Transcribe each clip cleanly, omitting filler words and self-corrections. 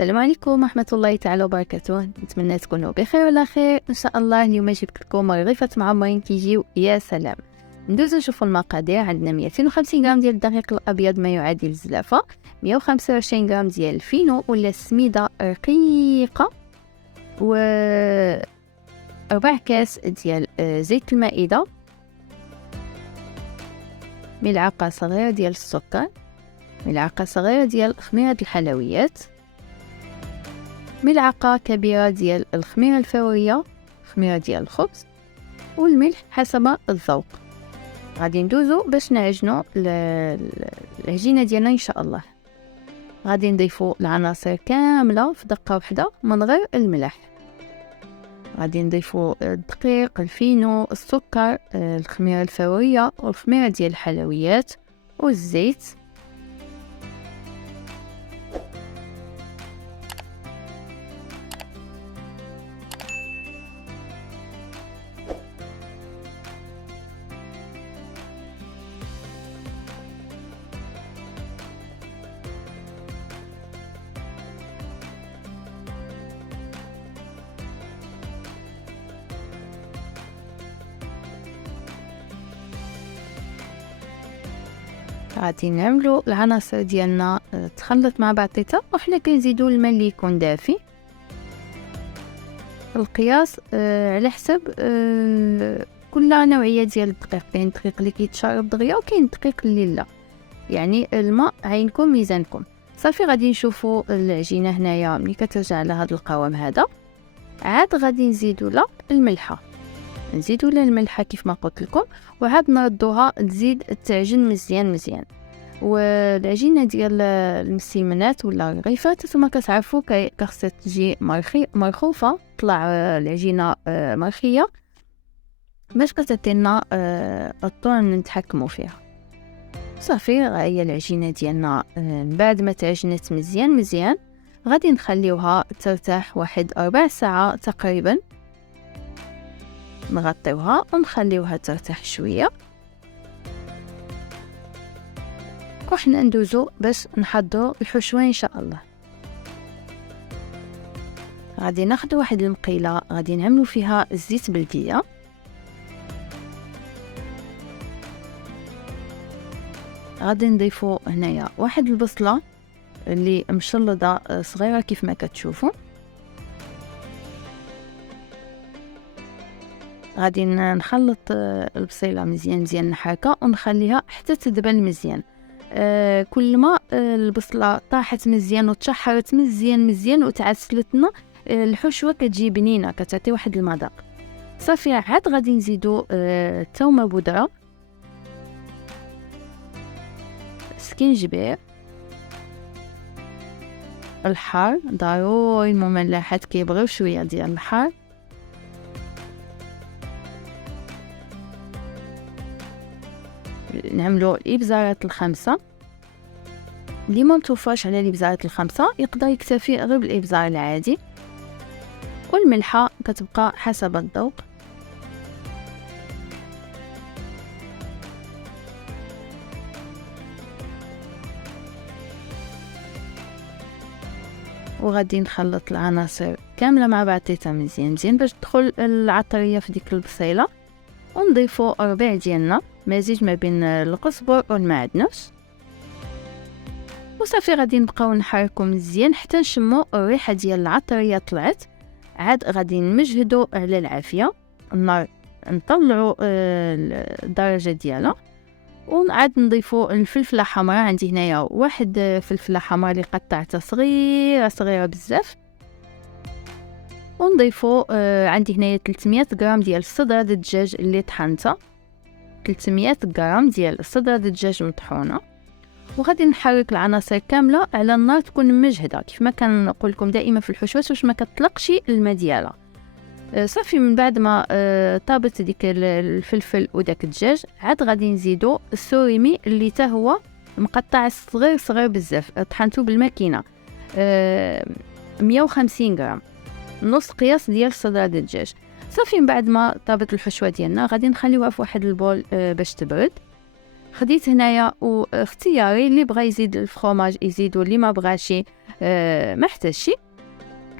السلام عليكم ورحمة الله تعالى وبركاته. نتمنى تكونوا بخير ولا خير ان شاء الله. اليوم جبت لكم رغيفة معمرين كيجيو يا سلام. ندوزو نشوفوا المقادير. عندنا 250 غرام ديال الدقيق الابيض ما يعادل الزلافة، 125 غرام ديال الفينو ولا السميده رقيقه، و 4 كاس ديال زيت المائده، ملعقه صغيره ديال السكر، ملعقه صغيره ديال خميره الحلويات، ملعقه كبيره ديال الخميره الفوريه، خميره ديال الخبز، والملح حسب الذوق. غادي ندوزو باش نعجنوا العجينه ديالنا ان شاء الله. غادي نضيفوا العناصر كامله في دقه واحده من غير الملح. غادي نضيفوا الدقيق، الفينو، السكر، الخميره الفوريه والخميره ديال الحلويات والزيت. غادي نعملوا العناصر ديالنا تخلط مع بعضيتها، وحنا كنزيدوا الماء اللي يكون دافي. القياس على حسب كل نوعيه ديال الدقيق. كاين الدقيق اللي كيتشرب دغيا وكاين الدقيق اللي لا، يعني الماء عينكم ميزانكم. صافي غادي نشوفوا العجينه هنايا ملي كترجع لهذا القوام هذا. عاد غادي نزيدوا لها الملحه، نزيدوا لها الملحه كيف ما قلت لكم، وعاد نردوها تزيد تعجن مزيان. والعجينه ديال المسيمنات ولا الرغيفات كما كتعرفوا خاصها تجي مرخوفه، طلع العجينه مرخيه باش كتعطينا الطعم نتحكموا فيها. صافي هي العجينه ديالنا بعد ما تعجنت مزيان غادي نخليوها ترتاح واحد 4 ساعات تقريبا. نغطيوها ونخليوها ترتاح شويه، وحنا ندوزو باش نحضروا الحشوه ان شاء الله. غادي ناخذ واحد المقيله غادي نعملوا فيها الزيت بلديه، غادي نضيفوا هنايا واحد البصله اللي مشلضه صغيره كيف ما كتشوفوا. غادي نخلط البصيله مزيان نحركها ونخليها حتى تدبل مزيان. كل ما البصله طاحت مزيان وتشحرت مزيان وتعسلتنا، الحشوه كتجي بنينه، كتعطي واحد المذاق. صافي عاد غادي نزيدو الثومه بودره، سكينجبير، الحار ضروري، المملحات كيبغيو شويه ديال الحار، نعملوا الابزارات الخمسه. اللي ما متوفاش على الابزارات الخمسه يقدر يكتفي غير بالابزار العادي، والملحه كتبقى حسب الذوق. وغادي نخلط العناصر كامله مع بعضيتها مزيان باش تدخل العطريه في ديك البصيله. ونضيفوا الربيع ديالنا مزيج ما بين القزبر والمعدنوس، وصافي غادي نبقاو نحركو مزيان حتى نشمو الريحه ديال العطريه طلعت. عاد غادي نمجهدو على العافيه، النار نطلعوا الدرجه ديالها، ونعاد نضيفوا الفلفله حمراء. عندي هنايا واحد فلفله حمراء اللي قطعتها صغيره بزاف، ونضيفوا عندي هنايا 300 غرام ديال صدر الدجاج اللي طحنتها، 300 غرام ديال صدر الدجاج مطحونه. وغادي نحرك العناصر كامله على النار تكون مجهده كيف ما كنقول لكم دائما في الحشوات باش ما كتطلقش الماء ديالها. صافي من بعد ما طابت ديك الفلفل وداك الدجاج، عاد غادي نزيدو السوريمي اللي حتى هو مقطع صغير بزاف، طحنته بالماكينه 150 غرام، نص قياس ديال صدر الدجاج. صافي من بعد ما طابت الحشوه ديالنا غادي نخليوها في واحد البول باش تبرد. خديت هنايا واختياري، اللي بغى يزيد الفرomاج يزيد واللي ما بغاش ما احتاج شي.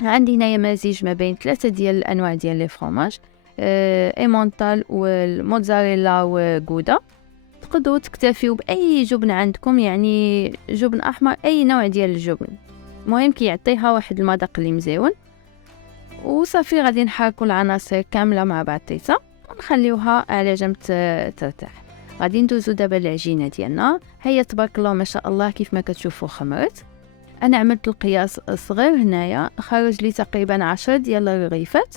عندي هنايا مزيج ما بين 3 ديال الانواع ديال لي فروماج، ايمونتال والموتزاريلا وغودا. تقدروا تكتفيوا باي جبن عندكم، يعني جبن احمر، اي نوع ديال الجبن، المهم كيعطيها واحد المذاق اللي مزيون. وصافي غادي نحركوا العناصر كامله مع بعضيتها ونخليوها على جنب ترتاح. غادي ندوزو دابا العجينه ديالنا. هي تبارك الله ما شاء الله كيف ما كتشوفوا خمرت. انا عملت القياس صغير هنايا، خرج لي تقريبا 10 ديال الرغيفات.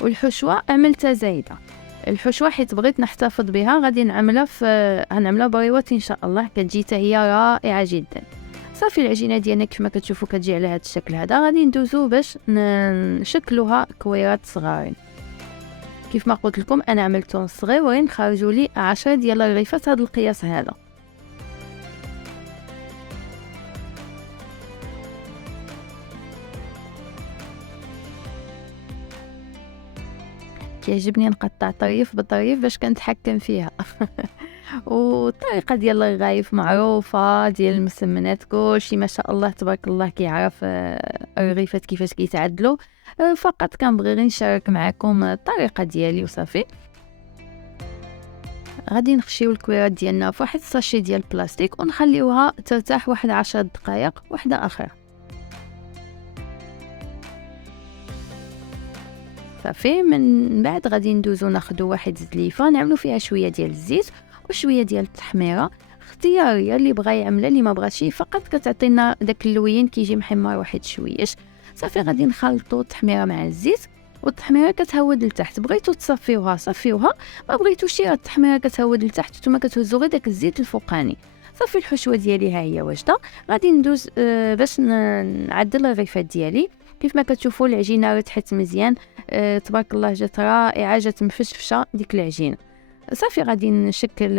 والحشوه عملتها زايده. الحشوه حيت بغيت نحتفظ بها غادي هنعملها بريوات ان شاء الله، كتجي حتى هي رائعه جدا. صافي العجينه ديالنا كيف ما كتشوفوا كتجي على هذا الشكل هذا. غادي ندوزو باش نشكلوها كويرات صغارين. كيف ما قلت لكم انا عملتهم صغيورين، خرجوا لي 10 ديال الرغيفات هذا القياس هذا. كيعجبني نقطع طريف بطريف باش كنتحكم فيها. والطريقه ديال الرغايف معروفه، ديال المسمنات كلشي ما شاء الله تبارك الله كيعرف الرغيفات كيفاش كيتعدلوا. فقط كنبغي غير نشارك معكم الطريقه ديالي وصافي. غادي نخشيو الكويرات ديالنا في واحد الساشي ديال البلاستيك ونخليوها ترتاح واحد 10 دقائق وحده اخرى. صافي من بعد غادي ندوزو ناخدو واحد زليفه نعملو فيها شويه ديال الزيت وشويه ديال التحميره اختياريه، اللي بغى يعملها اللي ما بغاش فقط كتعطينا داك اللوين كيجي محمر واحد شويش. صافي غادي نخلطو التحميره مع الزيت، والتحميره كتهود لتحت. بغيتو تصفيوها صفيوها، ما بغيتوش التحميره كتهود لتحت نتوما كتهزوا غير داك الزيت الفوقاني. صافي الحشوه ديالي ها هي واجده. غادي ندوز باش نعدل الرغيفات ديالي. كيف ما كتشوفوا العجينه رتحت مزيان، تبارك الله جات رائعه، جات مفشفشه ديك العجينه. صافي غادي نشكل،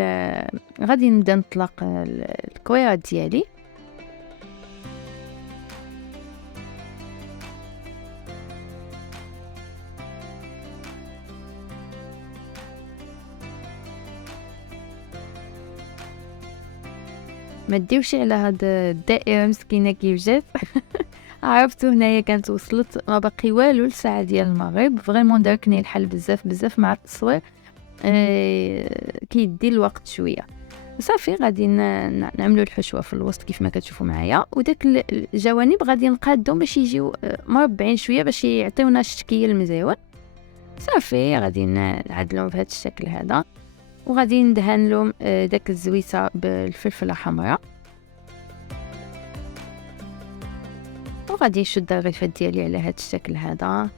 غادي نبدا نطلق الكويرات ديالي. ما تديوش على هاد الدائره مسكينه كيف جات. عرفتو هنايا كانت وصلت ما باقي والو الساعه ديال المغرب. فريمون داركني الحل بزاف مع التصوير، كيدي الوقت شويه. صافي غادي نعملوا الحشوه في الوسط كيف ما كتشوفوا معايا، وداك الجوانب غادي نقادهم باش يجيو مربعين شويه باش يعطيونا الشكل المزيون. صافي غادي نعدلهم بهذا الشكل هذا، وغادي ندهن لهم داك الزويته بالفلفله حمراء. وغادي نشد الرغيفات ديالي على هذا الشكل هذا،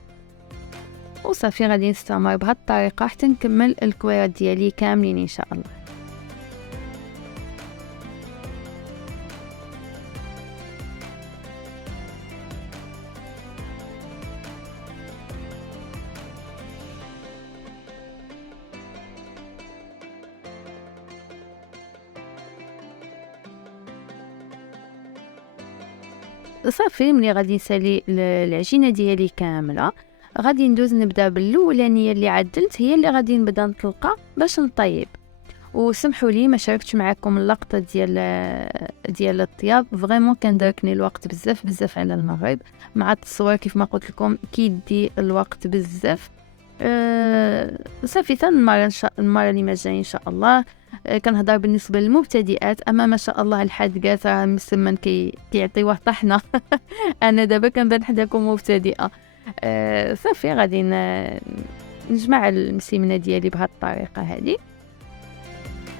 وصافي غادي نستمر بهذه الطريقه حتى نكمل الكويرات ديالي كاملين ان شاء الله. صافي ملي غادي نسالي العجينه ديالي كامله، غادي ندوز نبدا بالاولانيه اللي عدلت، هي اللي غادي نبدا نطلقها باش نطيب. وسمحوا لي ما شاركتش معكم اللقطه ديال الطياب، فريمون كان داركني الوقت بزاف على المغرب مع التصوير. كيف ما قلت لكم كيدي الوقت بزاف. صافي حتى المره اللي ما جاي ان شاء الله. كنهضر بالنسبه للمبتدئات، اما ما شاء الله الحادقات راه مسمن كيعطيوه طحنه. انا دابا كنبان حداكم مبتدئه. صافي غادي نجمع المسمنه ديالي بهذه الطريقه هذه.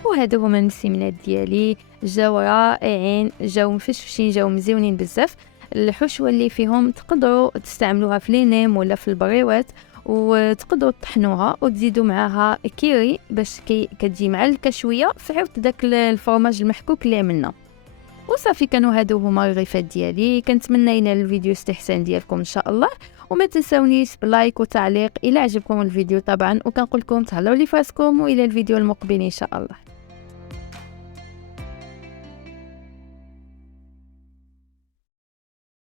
وهادو هما المسمنات ديالي، جاو رائعين، جاو مفشفشين، جاو مزيونين بزاف. الحشوه اللي فيهم تقدروا تستعملوها في لينيم ولا في البريوات، وتقدروا تطحنوها وتزيدوا معاها كيري باش كتجي معلكه شويه في عوض داك الفرماج المحكوك اللي عملنا. وصافي كانوا هادو هما الرغيفات ديالي. كنتمنى ينال الفيديو استحسان ديالكم ان شاء الله، وما تنسونيش بلايك وتعليق الى عجبكم الفيديو طبعا، وكنقول لكم تهلاو لي فاسكم والى الفيديو المقبل ان شاء الله.